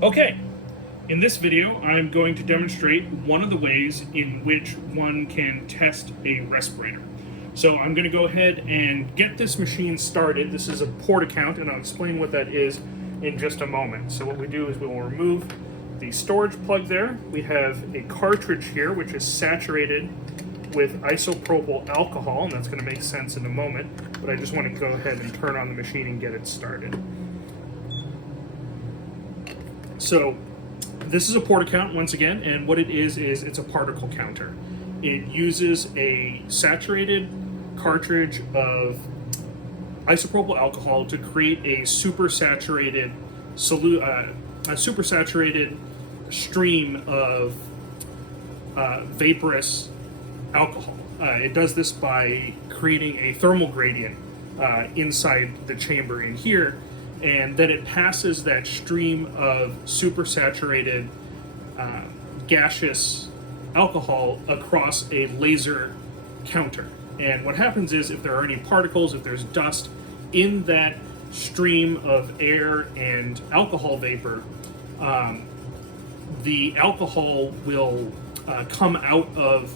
Okay, in this video I'm going to demonstrate one of the ways in which one can test a respirator. So I'm going to go ahead and get this machine started. This is a port account and I'll explain what that is in just a moment. So what we do is we will remove the storage plug there. We have a cartridge here which is saturated with isopropyl alcohol, and that's going to make sense in a moment, but I just want to go ahead and turn on the machine and get it started. So this is a port account once again, and what it is it's a particle counter. It uses a saturated cartridge of isopropyl alcohol to create a supersaturated stream of vaporous alcohol. It does this by creating a thermal gradient inside the chamber in here, and then it passes that stream of supersaturated gaseous alcohol across a laser counter. And what happens is if there are any particles, if there's dust in that stream of air and alcohol vapor, the alcohol will come out of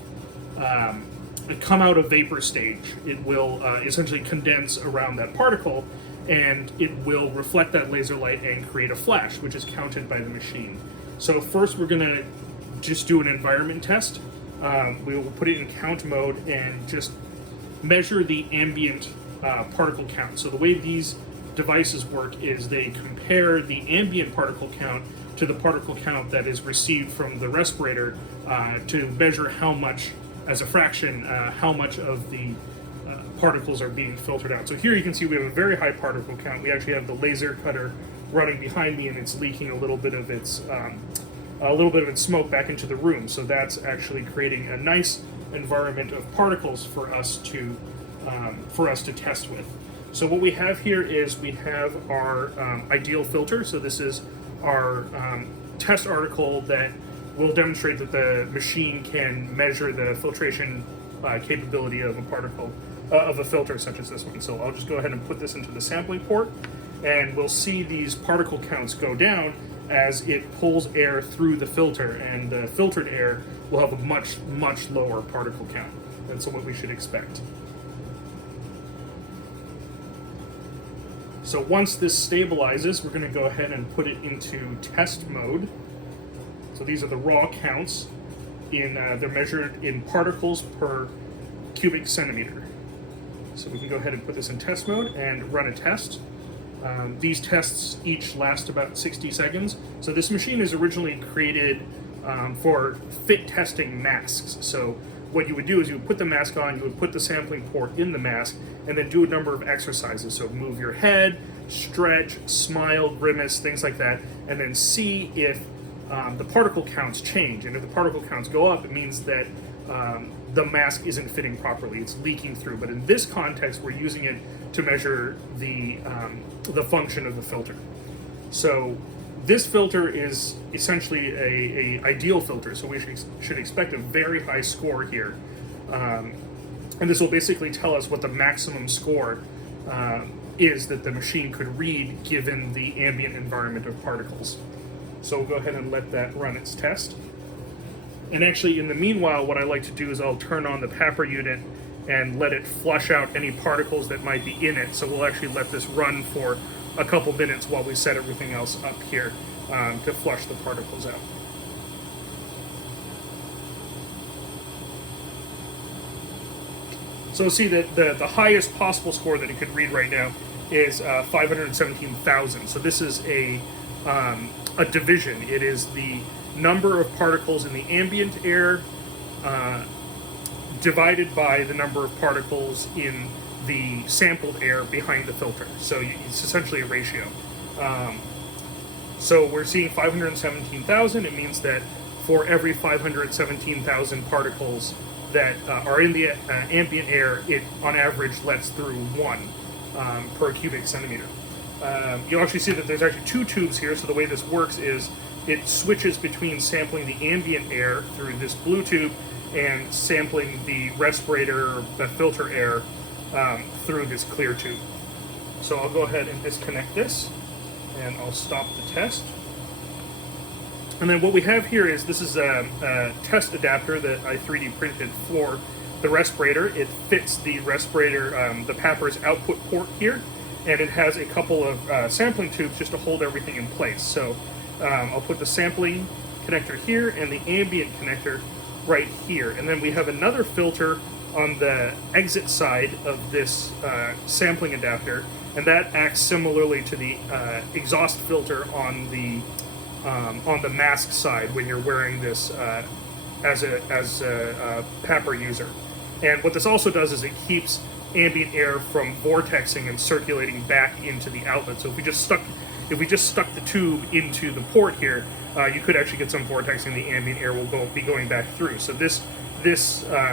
vapor stage. It will essentially condense around that particle, and it will reflect that laser light and create a flash, which is counted by the machine. So first we're going to just do an environment test. We will put it in count mode and just measure the ambient particle count. So the way these devices work is they compare the ambient particle count to the particle count that is received from the respirator to measure how much, as a fraction, how much of the particles are being filtered out. So here you can see we have a very high particle count. We actually have the laser cutter running behind me, and it's leaking a little bit of its smoke back into the room. So that's actually creating a nice environment of particles for us to test with. So what we have here is we have our ideal filter. So this is our test article that will demonstrate that the machine can measure the filtration capability of a particle, of a filter such as this one. So I'll just go ahead and put this into the sampling port, and we'll see these particle counts go down as it pulls air through the filter, and the filtered air will have a much, much lower particle count. That's what we should expect. So once this stabilizes, we're going to go ahead and put it into test mode. So these are the raw counts. They're measured in particles per cubic centimeter. So we can go ahead and put this in test mode and run a test. These tests each last about 60 seconds. So this machine is originally created for fit testing masks. So what you would do is you would put the mask on, you would put the sampling port in the mask, and then do a number of exercises. So move your head, stretch, smile, grimace, things like that, and then see if the particle counts change. And if the particle counts go up, it means that the mask isn't fitting properly, it's leaking through. But in this context, we're using it to measure the function of the filter. So this filter is essentially a ideal filter, so we should expect a very high score here. And this will basically tell us what the maximum score is that the machine could read given the ambient environment of particles. So we'll go ahead and let that run its test. And actually, in the meanwhile, what I like to do is I'll turn on the PAPR unit and let it flush out any particles that might be in it. So we'll actually let this run for a couple minutes while we set everything else up here to flush the particles out. So see that the highest possible score that it could read right now is 517,000. So this is a division. It is the number of particles in the ambient air divided by the number of particles in the sampled air behind the filter. So it's essentially a ratio. So we're seeing 517,000. It means that for every 517,000 particles that are in the ambient air, it on average lets through 1 per cubic centimeter. You'll actually see that there's actually 2 tubes here. So the way this works is it switches between sampling the ambient air through this blue tube and sampling the respirator, the filter air, through this clear tube. So I'll go ahead and disconnect this, and I'll stop the test. And then what we have here is, this is a test adapter that I 3D printed for the respirator. It fits the respirator, the PAPR's output port here, and it has a couple of sampling tubes just to hold everything in place. So I'll put the sampling connector here and the ambient connector right here. And then we have another filter on the exit side of this sampling adapter, and that acts similarly to the exhaust filter on the mask side when you're wearing this as a PAPR user. And what this also does is it keeps ambient air from vortexing and circulating back into the outlet. So if we just stuck the tube into the port here, you could actually get some vortexing. The ambient air will be going back through. So this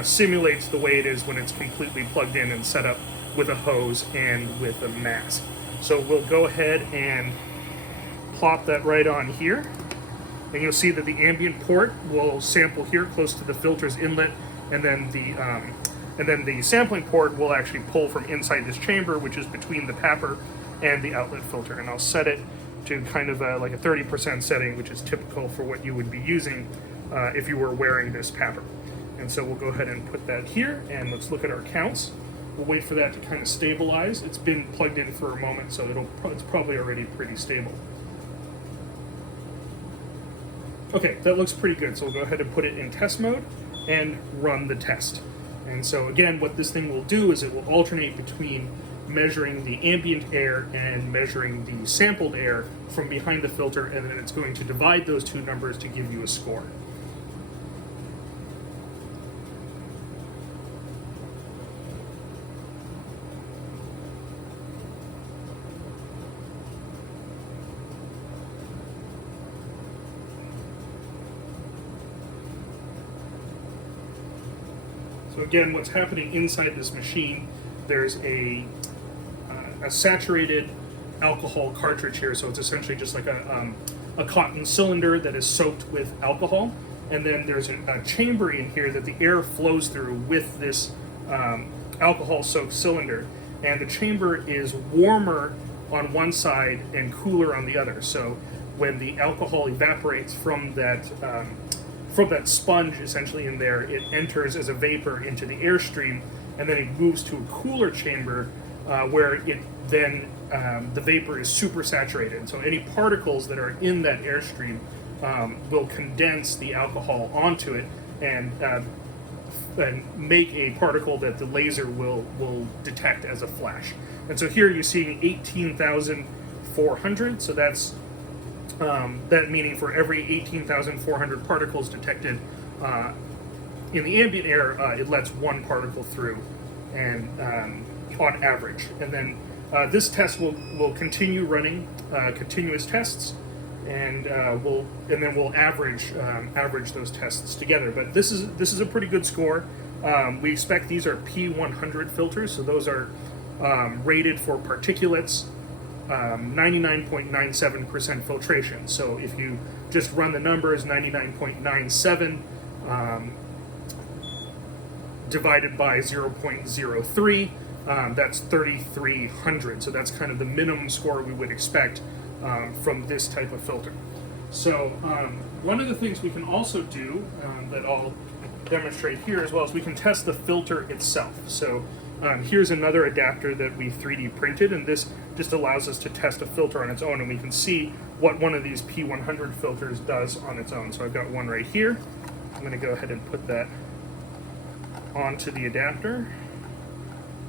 simulates the way it is when it's completely plugged in and set up with a hose and with a mask. So we'll go ahead and plop that right on here, and you'll see that the ambient port will sample here close to the filter's inlet, and then the sampling port will actually pull from inside this chamber, which is between the PAPR and the outlet filter. And I'll set it to kind of like a 30% setting, which is typical for what you would be using if you were wearing this PAPR. And so we'll go ahead and put that here, and let's look at our counts. We'll wait for that to kind of stabilize. It's been plugged in for a moment, so it's probably already pretty stable. Okay, that looks pretty good. So we'll go ahead and put it in test mode and run the test. And so again, what this thing will do is it will alternate between measuring the ambient air and measuring the sampled air from behind the filter, and then it's going to divide those two numbers to give you a score. So again, what's happening inside this machine, there's a saturated alcohol cartridge here, so it's essentially just like a cotton cylinder that is soaked with alcohol, and then there's a chamber in here that the air flows through with this alcohol-soaked cylinder, and the chamber is warmer on one side and cooler on the other. So when the alcohol evaporates from that sponge essentially in there, it enters as a vapor into the airstream, and then it moves to a cooler chamber where it then the vapor is super saturated. So any particles that are in that airstream will condense the alcohol onto it and make a particle that the laser will detect as a flash. And so here you're seeing 18,400. So that's that meaning for every 18,400 particles detected in the ambient air, it lets one particle through, and on average. And then this test will continue running continuous tests, and then we'll average those tests together. But this is a pretty good score. We expect these are P100 filters, so those are rated for particulates. 99.97% filtration. So if you just run the numbers, 99.97 divided by 0.03, that's 3,300. So that's kind of the minimum score we would expect from this type of filter. So one of the things we can also do that I'll demonstrate here as well is we can test the filter itself. So here's another adapter that we 3D printed, and this just allows us to test a filter on its own, and we can see what one of these P100 filters does on its own. So I've got one right here. I'm going to go ahead and put that onto the adapter,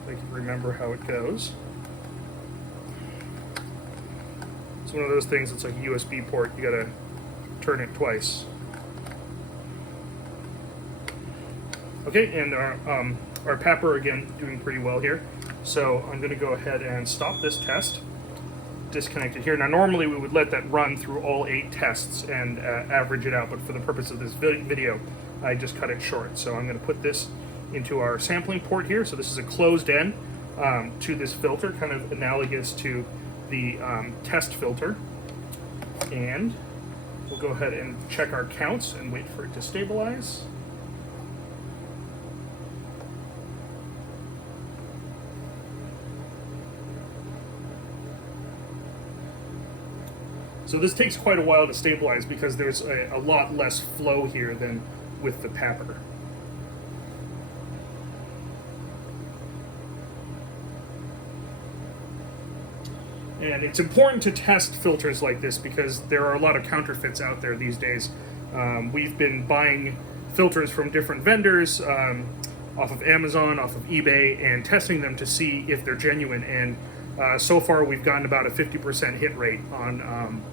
if I can remember how it goes. It's one of those things that's like a USB port. You got to turn it twice. Okay, and our PAPR, again, doing pretty well here. So I'm going to go ahead and stop this test, disconnect it here. Now normally we would let that run through all 8 tests and average it out, but for the purpose of this video, I just cut it short. So I'm going to put this into our sampling port here. So this is a closed end to this filter, kind of analogous to the test filter. And we'll go ahead and check our counts and wait for it to stabilize. So this takes quite a while to stabilize because there's a lot less flow here than with the PAPR. And it's important to test filters like this because there are a lot of counterfeits out there these days. We've been buying filters from different vendors, off of Amazon, off of eBay, and testing them to see if they're genuine. And so far we've gotten about a 50% hit rate on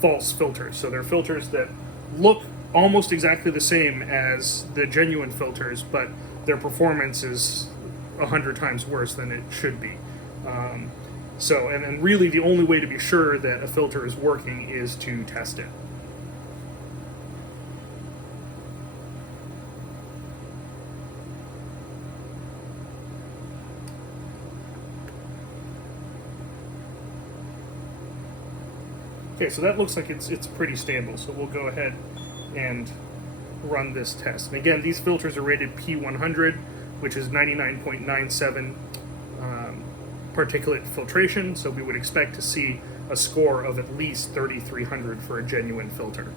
false filters. So they're filters that look almost exactly the same as the genuine filters, but their performance is 100 times worse than it should be. And really the only way to be sure that a filter is working is to test it. Okay, so that looks like it's pretty stable, so we'll go ahead and run this test. And again, these filters are rated P100, which is 99.97 particulate filtration, so we would expect to see a score of at least 3,300 for a genuine filter.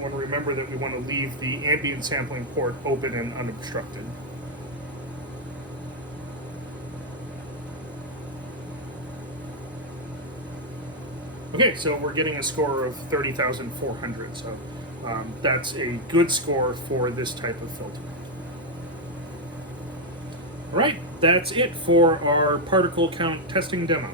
Want to remember that we want to leave the ambient sampling port open and unobstructed. Okay, so we're getting a score of 30,400, so that's a good score for this type of filter. All right, that's it for our particle count testing demo.